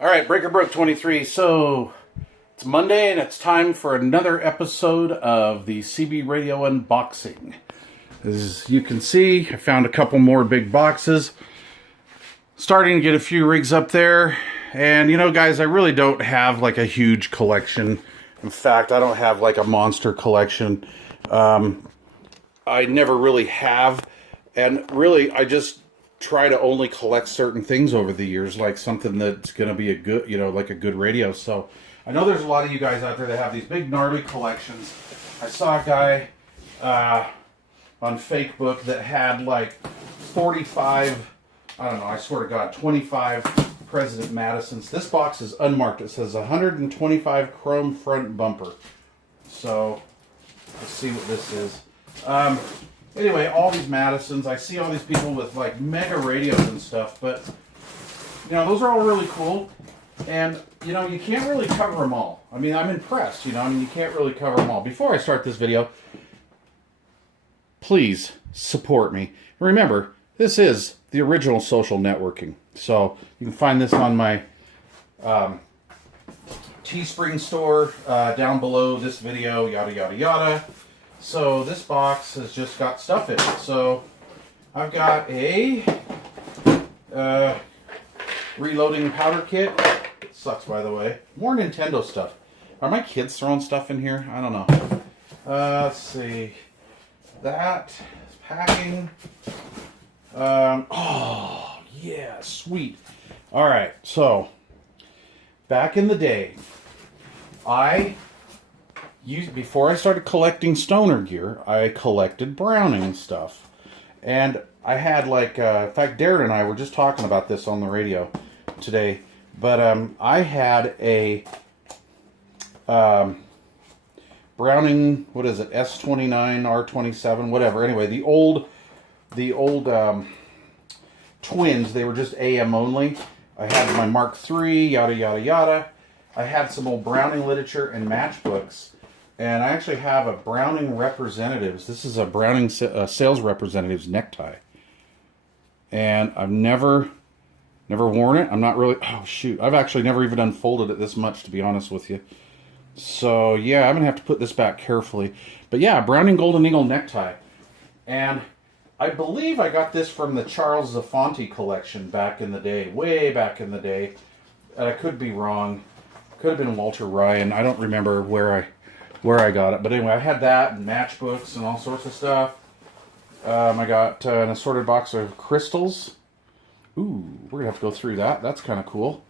All right, Breaker Broke 23. So it's Monday and it's time for another episode of the CB Radio unboxing. As you can see, I found a couple more big boxes. Starting to get a few rigs up there. And you know, guys, I really don't have like a huge collection. In fact, I don't have like a monster collection. I never really have. And really, I just try to only collect certain things over the years, like something that's going to be a good, you know, like a good radio. So I know there's a lot of you guys out there that have these big gnarly collections. I saw a guy on Facebook that had like 45, I don't know, I swear to God, 25 President Madisons. This box is unmarked. It says 125 chrome front bumper. So let's see what this is. Anyway, all these Madisons, I see all these people with like mega radios and stuff, but you know, those are all really cool. And you know, you can't really cover them all. I mean, I'm impressed, you know, I mean, you can't really cover them all. Before I start this video, please support me. Remember, this is the original social networking. So you can find this on my Teespring store down below this video, yada, yada, yada. So this box has just got stuff in it. So I've got a reloading powder kit. It sucks, by the way. More Nintendo stuff. Are my kids throwing stuff in here? I don't know. Let's see. That is packing. Oh, yeah, sweet. All right, so back in the day, before I started collecting stoner gear, I collected Browning stuff. And I had like, in fact, Darren and I were just talking about this on the radio today. But I had a Browning, what is it, S29, R27, whatever. Anyway, the old twins, they were just AM only. I had my Mark III, yada, yada, yada. I had some old Browning literature and matchbooks. And I actually have a Browning Representatives. This is a Browning Sales Representatives necktie. And I've never worn it. I'm not really, oh shoot. I've actually never even unfolded it this much, to be honest with you. So yeah, I'm going to have to put this back carefully. But yeah, Browning Golden Eagle necktie. And I believe I got this from the Charles Zafonte collection back in the day. Way back in the day. I could be wrong. Could have been Walter Ryan. I don't remember where I got it. But anyway, I had that and matchbooks and all sorts of stuff. I got an assorted box of crystals. Ooh, we're going to have to go through that. That's kind of cool.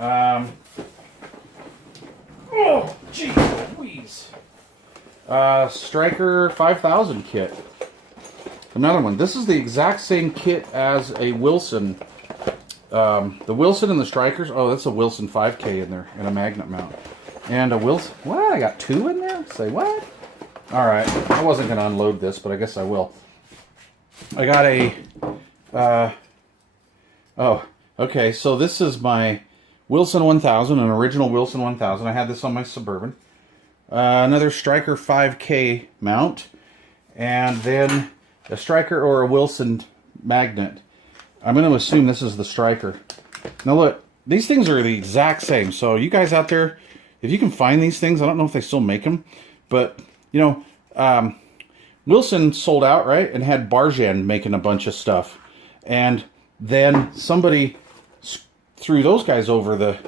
Oh, jeez Louise. Striker 5000 kit. Another one. This is the exact same kit as a Wilson. The Wilson and the Strikers. Oh, that's a Wilson 5K in there. And a magnet mount. And a Wilson. What? I got two in there? Say what? Alright. I wasn't going to unload this, but I guess I will. I got a... oh, okay. So this is my Wilson 1000, an original Wilson 1000. I had this on my Suburban. Another Striker 5K mount. And then a Striker or a Wilson magnet. I'm going to assume this is the Striker. Now look, these things are the exact same. So you guys out there, if you can find these things, I don't know if they still make them, but you know, Wilson sold out, right? And had Barjan making a bunch of stuff. And then somebody threw those guys over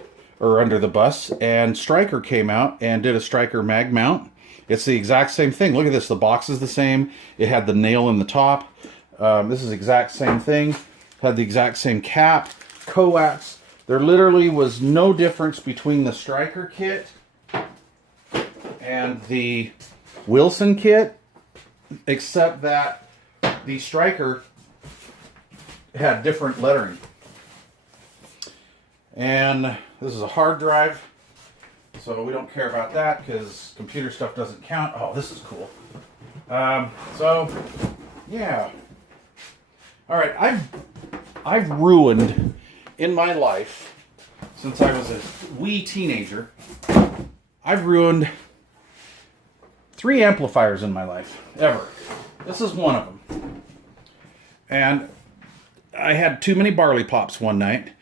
under the bus, and Striker came out and did a Striker mag mount. It's the exact same thing. Look at this. The box is the same. It had the nail in the top. This is the exact same thing. Had the exact same cap, coax. There literally was no difference between the Striker kit and the Wilson kit, except that the Striker had different lettering. And this is a hard drive, so we don't care about that because computer stuff doesn't count. Oh, this is cool. So, yeah. All right, I've ruined in my life, since I was a wee teenager, I've ruined 3 amplifiers in my life, ever. This is one of them. And I had too many barley pops one night,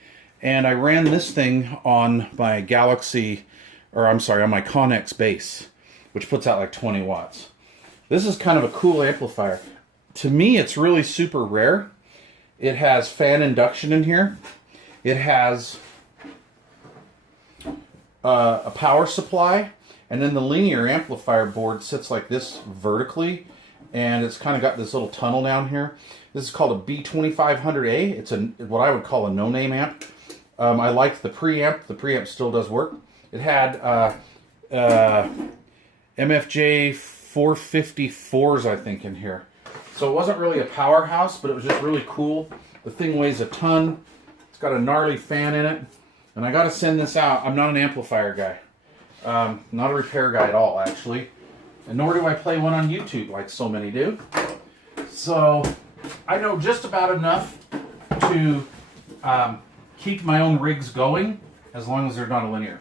And I ran this thing on my Galaxy, or I'm sorry, on my Connex base, which puts out like 20 watts. This is kind of a cool amplifier. To me, it's really super rare. It has fan induction in here. It has a power supply, and then the linear amplifier board sits like this vertically, and it's kind of got this little tunnel down here. This is called a B2500A. It's what I would call a no-name amp. I liked the preamp. The preamp still does work. It had MFJ 454s, I think, in here. So it wasn't really a powerhouse, but it was just really cool. The thing weighs a ton. It's got a gnarly fan in it. And I got to send this out. I'm not an amplifier guy. Not a repair guy at all, actually. And nor do I play one on YouTube like so many do. So I know just about enough to keep my own rigs going, as long as they're not a linear.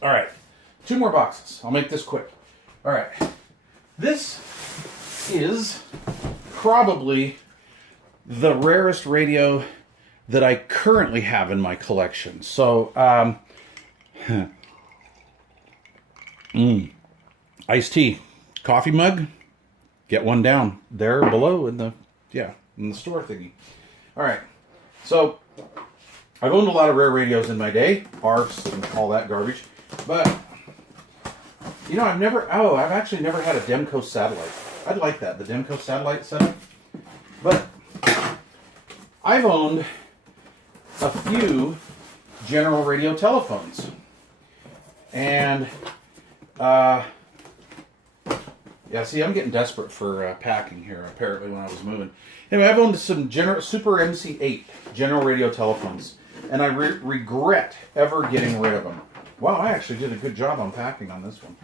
All right, 2 more boxes. I'll make this quick. All right, this is probably the rarest radio that I currently have in my collection. So, iced tea, coffee mug, get one down there below in the store thingy. All right, so I've owned a lot of rare radios in my day, ARFs and all that garbage, but you know, I've actually never had a Demco satellite. I'd like that, the Demco satellite setup. But I've owned a few general radio telephones. And, yeah, see, I'm getting desperate for packing here, apparently, when I was moving. Anyway, I've owned some Super MC8 general radio telephones, and I regret ever getting rid of them. Wow, I actually did a good job on packing on this one.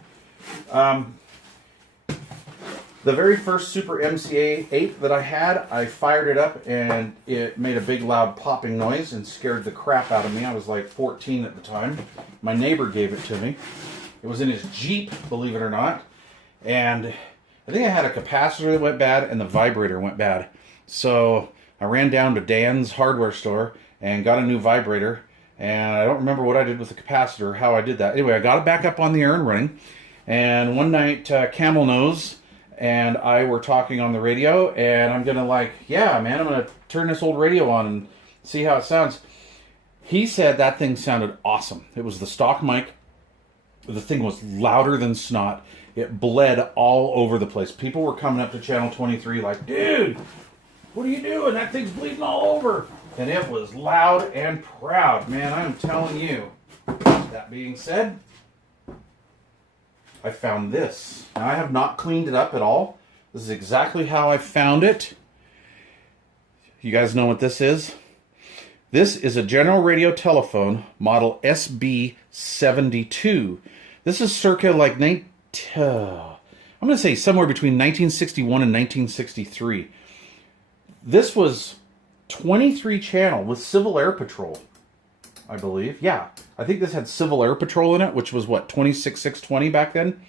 The very first Super MC8 that I had, I fired it up and it made a big loud popping noise and scared the crap out of me. I was like 14 at the time. My neighbor gave it to me. It was in his Jeep, believe it or not. And I think I had a capacitor that went bad and the vibrator went bad. So I ran down to Dan's hardware store and got a new vibrator. And I don't remember what I did with the capacitor, how I did that. Anyway, I got it back up on the air and running. And one night, Camel Nose and I were talking on the radio, and I'm going to yeah, man, I'm going to turn this old radio on and see how it sounds. He said that thing sounded awesome. It was the stock mic. The thing was louder than snot. It bled all over the place. People were coming up to channel 23 like, dude, what are you doing? That thing's bleeding all over. And it was loud and proud. Man, I'm telling you. That being said, I found this. Now, I have not cleaned it up at all. This is exactly how I found it. You guys know what this is? This is a general radio telephone model SB72. This is circa like, I'm going to say somewhere between 1961 and 1963. This was 23 channel with Civil Air Patrol, I believe. Yeah, I think this had Civil Air Patrol in it, which was what, 26620 back then.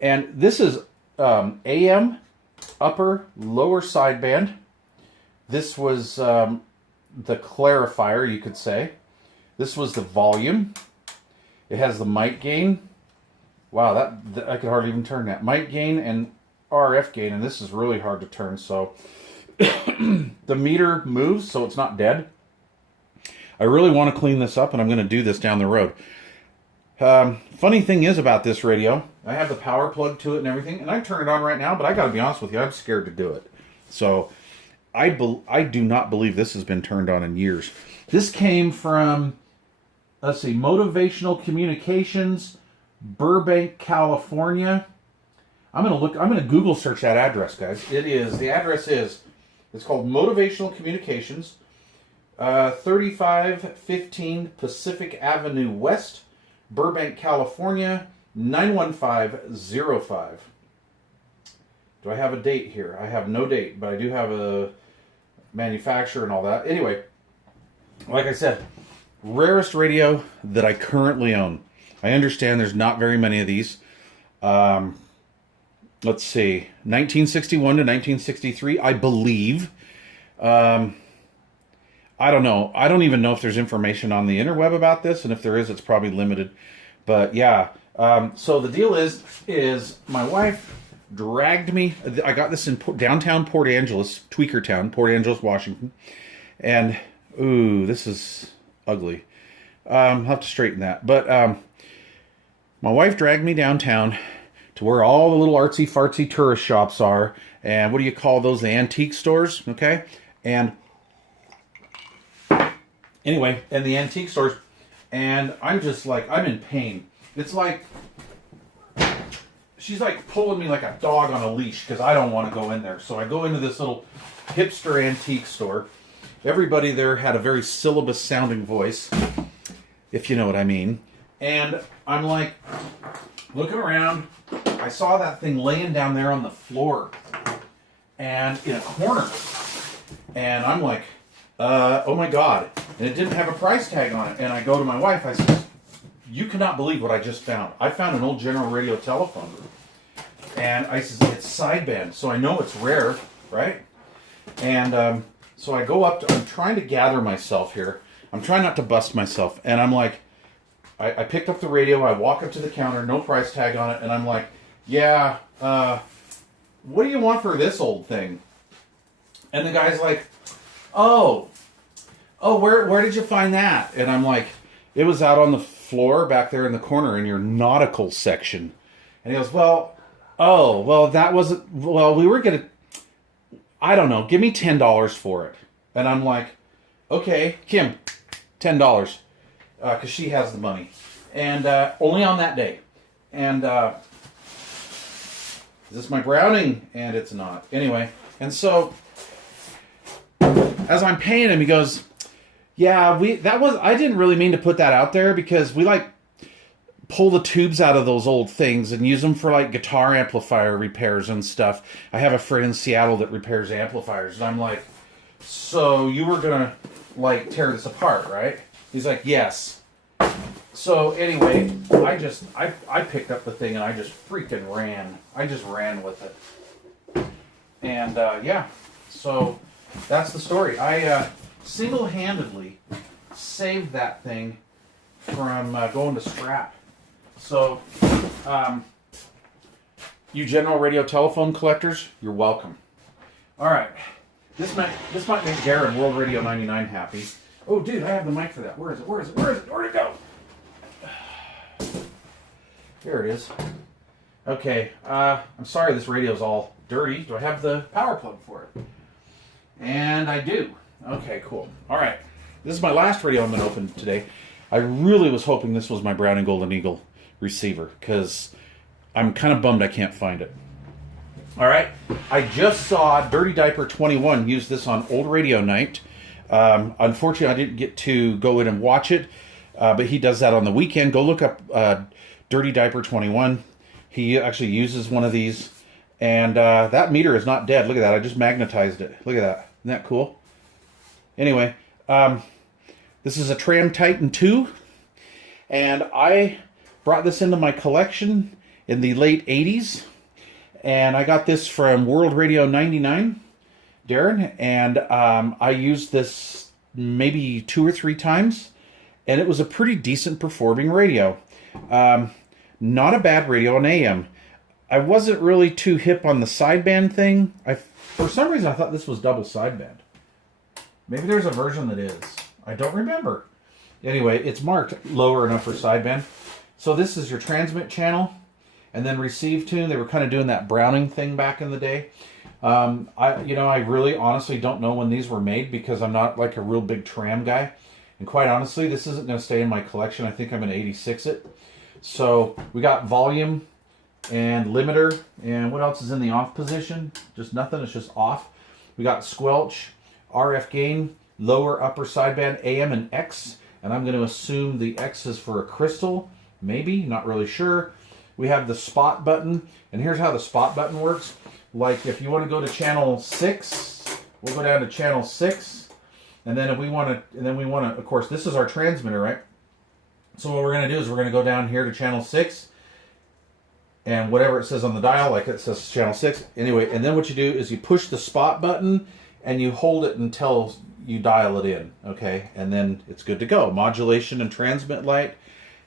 And this is AM, upper, lower sideband. This was the clarifier, you could say. This was the volume. It has the mic gain. Wow, that I could hardly even turn that. Mic gain and RF gain, and this is really hard to turn, so the meter moves, so it's not dead. I really want to clean this up, and I'm going to do this down the road. Funny thing is about this radio, I have the power plug to it and everything, and I turn it on right now, but I got to be honest with you, I'm scared to do it. So I do not believe this has been turned on in years. This came from, let's see, Motivational Communications, Burbank, California. I'm going to Google search that address, guys. It's called Motivational Communications, 3515 Pacific Avenue West, Burbank, California, 91505. Do I have a date here? I have no date, but I do have a manufacturer and all that. Anyway, like I said, rarest radio that I currently own. I understand there's not very many of these. Let's see, 1961 to 1963, I believe. I I don't know. I don't even know if there's information on the interweb about this, and if there is, it's probably limited. But yeah, so the deal is my wife dragged me. I got this in downtown Port Angeles, Tweakertown, Port Angeles, Washington. And, ooh, this is ugly. I'll have to straighten that. But my wife dragged me downtown to where all the little artsy-fartsy tourist shops are. And what do you call those? The antique stores, okay? And anyway, in the antique stores, and I'm just like, I'm in pain. It's like, she's like pulling me like a dog on a leash because I don't want to go in there. So I go into this little hipster antique store. Everybody there had a very syllabus sounding voice, if you know what I mean. And I'm like, looking around, I saw that thing laying down there on the floor and in a corner. And I'm like, oh my God. And it didn't have a price tag on it. And I go to my wife, I said, you cannot believe what I just found. I found an old General Radio telephone. And I said, it's sideband, so I know it's rare, right? And so I go up, I'm trying to gather myself here. I'm trying not to bust myself. And I'm like, I picked up the radio, I walk up to the counter, no price tag on it, and I'm like, yeah, what do you want for this old thing? And the guy's like, oh, where did you find that? And I'm like, it was out on the floor back there in the corner in your nautical section. And he goes, that wasn't, we were going to, I don't know, give me $10 for it. And I'm like, okay, Kim, $10, because she has the money. And only on that day. And is this my Browning? And it's not. Anyway, and so as I'm paying him, he goes, yeah, I didn't really mean to put that out there because we like pull the tubes out of those old things and use them for like guitar amplifier repairs and stuff. I have a friend in Seattle that repairs amplifiers, and I'm like, so you were gonna like tear this apart, right? He's like, yes. So anyway, I picked up the thing and I just freaking ran. I just ran with it. And yeah, so that's the story. I single-handedly saved that thing from going to scrap. So, you General Radio telephone collectors, you're welcome. All right, this might make Darren, World Radio 99, happy. Oh, dude, I have the mic for that. Where is it? Where'd it go? Here it is. Okay, I'm sorry this radio's all dirty. Do I have the power plug for it? And I do. Okay, cool. All right, this is my last radio I'm going to open today. I really was hoping this was my Browning Golden Eagle receiver because I'm kind of bummed I can't find it. All right, I just saw Dirty Diaper 21 use this on Old Radio Night. Unfortunately, I didn't get to go in and watch it, but he does that on the weekend. Go look up Dirty Diaper 21. He actually uses one of these, and that meter is not dead. Look at that. I just magnetized it. Look at that. Isn't that cool? Anyway, this is a Tram Titan 2, and I brought this into my collection in the late 80s, and I got this from World Radio 99, Darren, and I used this maybe 2 or 3 times, and it was a pretty decent performing radio. Not a bad radio on AM. I wasn't really too hip on the sideband thing. For some reason, I thought this was double sideband. Maybe there's a version that is. I don't remember. Anyway, it's marked lower enough for sideband. So this is your transmit channel, and then receive tune. They were kind of doing that Browning thing back in the day. I really honestly don't know when these were made because I'm not like a real big Tram guy. And quite honestly, this isn't going to stay in my collection. I think I'm going to 86 it. So we got volume and limiter, and what else is in the off position? Just nothing. It's just off. We got squelch, RF gain, lower upper sideband, AM and X, and I'm going to assume the X is for a crystal, maybe, not really sure. We have the spot button, and here's how the spot button works. Like if you want to go to channel 6, we'll go down to channel 6, and then if we want to, of course, this is our transmitter, right? So what we're going to do is we're going to go down here to channel 6, and whatever it says on the dial, like it says channel 6, anyway, and then what you do is you push the spot button, and you hold it until you dial it in, okay? And then it's good to go. Modulation and transmit light,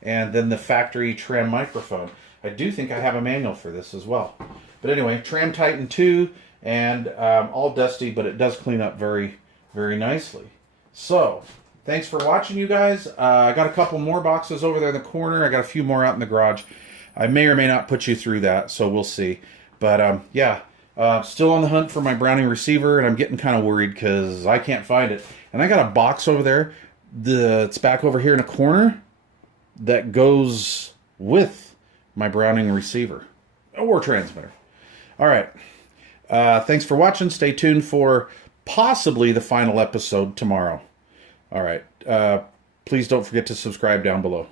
and then the factory Tram microphone. I do think I have a manual for this as well. But anyway, Tram Titan 2, and all dusty, but it does clean up very, very nicely. So, thanks for watching, you guys. I got a couple more boxes over there in the corner. I got a few more out in the garage. I may or may not put you through that, so we'll see. But, yeah, still on the hunt for my Browning receiver, and I'm getting kind of worried because I can't find it. And I got a box over there that's back over here in a corner that goes with my Browning receiver or transmitter. All right. Thanks for watching. Stay tuned for possibly the final episode tomorrow. All right. Please don't forget to subscribe down below.